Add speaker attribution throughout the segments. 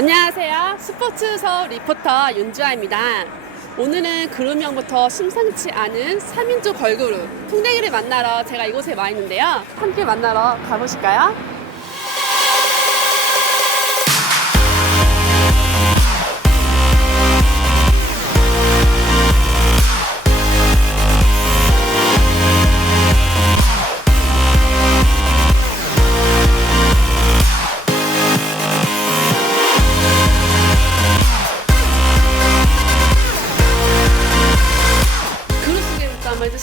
Speaker 1: 안녕하세요. 스포츠 서울 리포터 윤주아입니다. 오늘은 그룹명부터 심상치 않은 3인조 걸그룹 풍뎅이를 만나러 제가 이곳에 와 있는데요. 함께 만나러 가보실까요?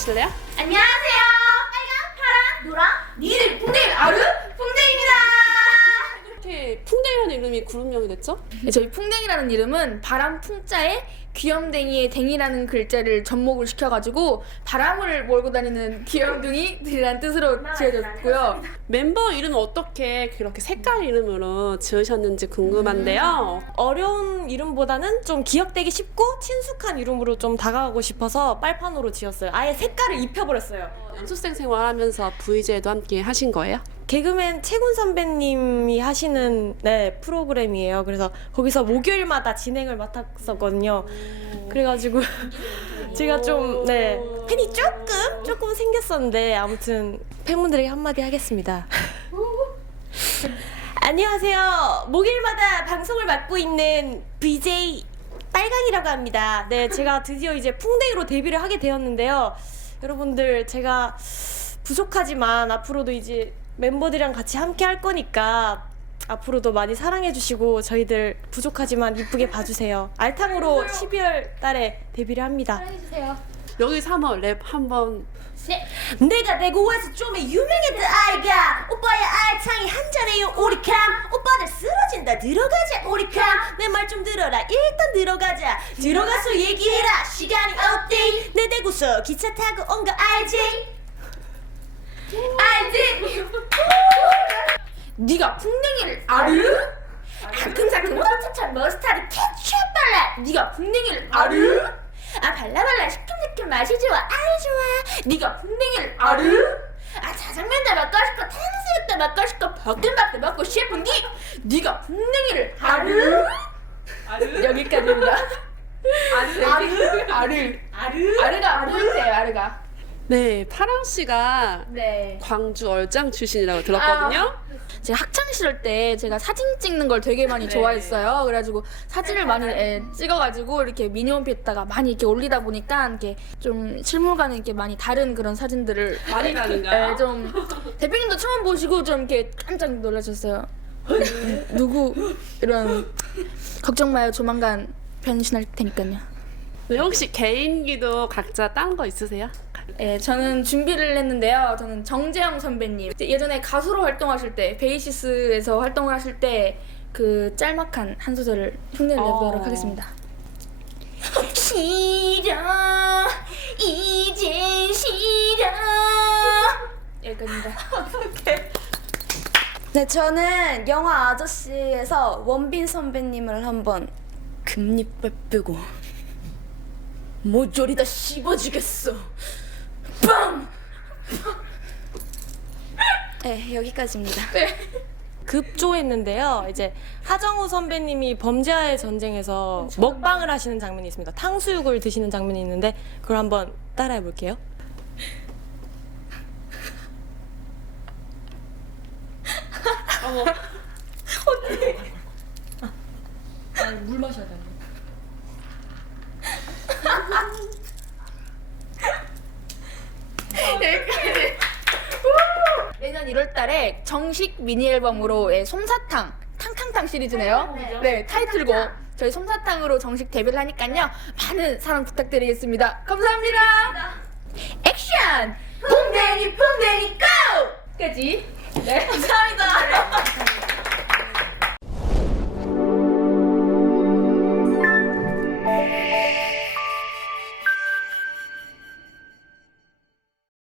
Speaker 1: 소개부터 한번 해주실래요?
Speaker 2: 안녕하세요. 빨강, 파랑, 노랑, 니들 풍뎅이 아르 풍뎅입니다.
Speaker 1: 이렇게 풍뎅이라는 이름이 됐죠?
Speaker 3: 네, 저희 풍뎅이라는 이름은 바람 풍자에 귀염댕이의 댕이라는 글자를 접목을 시켜가지고 바람을 몰고 다니는 귀염둥이들이라는 뜻으로 지어졌고요.
Speaker 1: 멤버 이름은 어떻게 그렇게 색깔 이름으로 지으셨는지 궁금한데요.
Speaker 4: 어려운 이름보다는 좀 기억되기 쉽고 친숙한 이름으로 좀 다가가고 싶어서 빨판으로 지었어요. 아예 색깔을 입혀버렸어요.
Speaker 1: 연습생 생활하면서 VJ도 함께 하신 거예요?
Speaker 4: 개그맨 채군 선배님이 하시는 네, 프로그램이에요. 그래서 거기서 목요일마다 진행을 맡았었거든요. 그래가지고 제가 좀 네, 팬이 조금 조금 생겼었는데 아무튼 팬분들에게 한마디 하겠습니다. 안녕하세요. 목요일마다 방송을 맡고 있는 BJ 빨강이라고 합니다. 네, 제가 드디어 이제 풍뎅이로 데뷔를 하게 되었는데요. 여러분들 제가 부족하지만 앞으로도 이제 멤버들이랑 같이 함께 할 거니까 앞으로도 많이 사랑해 주시고 저희들 부족하지만 이쁘게 봐주세요. 알탕으로 12월 달에 데뷔를 합니다.
Speaker 1: 여기서 한번 랩 한번.
Speaker 4: 내가 대구에서 좀 유명했던 아이가 오빠의 알창이 한 잔에요 오리캄. 오빠들 쓰러진다 들어가자 오리캄. 내 말 좀 들어라 일단 들어가자. 들어가서 얘기해라 시간이 어때? 내 대구서 기차 타고 온 거 알지
Speaker 2: 알지?
Speaker 3: 네가 풍뎅이를 아르? 아큼사큼 허차차 머스타드 케첩 발라 네가 풍뎅이를 아르? 아 발라발라 시큼시큼 맛이 좋아 아이 좋아 네가 풍뎅이를 아르? 아 짜장면도 먹고 싶고 탕수육도 먹고 싶고 볶음밥도 먹고 싶은 니 네가 풍뎅이를 아르? 여기까지입니다 아르? 아르? 아르? 아르? 아르가 보이세요 아르가
Speaker 1: 네 파랑 씨가
Speaker 3: 네
Speaker 1: 광주 얼짱 출신이라고 들었거든요.
Speaker 3: 제가 학창 시절 때 제가 사진 찍는 걸 되게 많이 좋아했어요. 그래가지고 사진을 많이 예, 찍어가지고 이렇게 미니홈피에다가 많이 이렇게 올리다 보니까 이렇게 좀 실물과는 이렇게 많이 다른 그런 사진들을
Speaker 1: 많이 다른가요?
Speaker 3: 예, 좀 대표님도 처음 보시고 좀 이렇게 깜짝 놀라셨어요. 누구 이런 걱정 마요. 조만간 변신할 테니까요.
Speaker 1: 네, 혹시 개인기도 각자 딴 거 있으세요?
Speaker 3: 예, 저는 준비를 했는데요. 저는 정재영 선배님 예전에 가수로 활동하실 때 베이시스에서 활동을 하실 때 그 짤막한 한 소절을 흉내를 내보도록
Speaker 1: 어.
Speaker 3: 하겠습니다. 싫어 이제 싫어 여기까지입니다.
Speaker 5: 네, 저는 영화 아저씨에서 원빈 선배님을 한번 금리 빼 빼고 모조리 다 씹어주겠어. 빵! 네, 여기까지입니다.
Speaker 4: 급조했는데요. 이제 하정우 선배님이 범죄와의 전쟁에서 먹방을 하시는 장면이 있습니다. 탕수육을 드시는 장면이 있는데 그걸 한번 따라해 볼게요. 물 마셔야 돼.
Speaker 3: 내년 1월 달에 정식 미니 앨범으로 예, 솜사탕 탕탕탕 시리즈네요. 네 타이틀곡 저희 솜사탕으로 정식 데뷔를 하니까요 많은 사랑 부탁드리겠습니다. 감사합니다. 액션
Speaker 2: 풍뎅이 풍뎅이 고!
Speaker 3: 까지. 네.
Speaker 2: 감사합니다.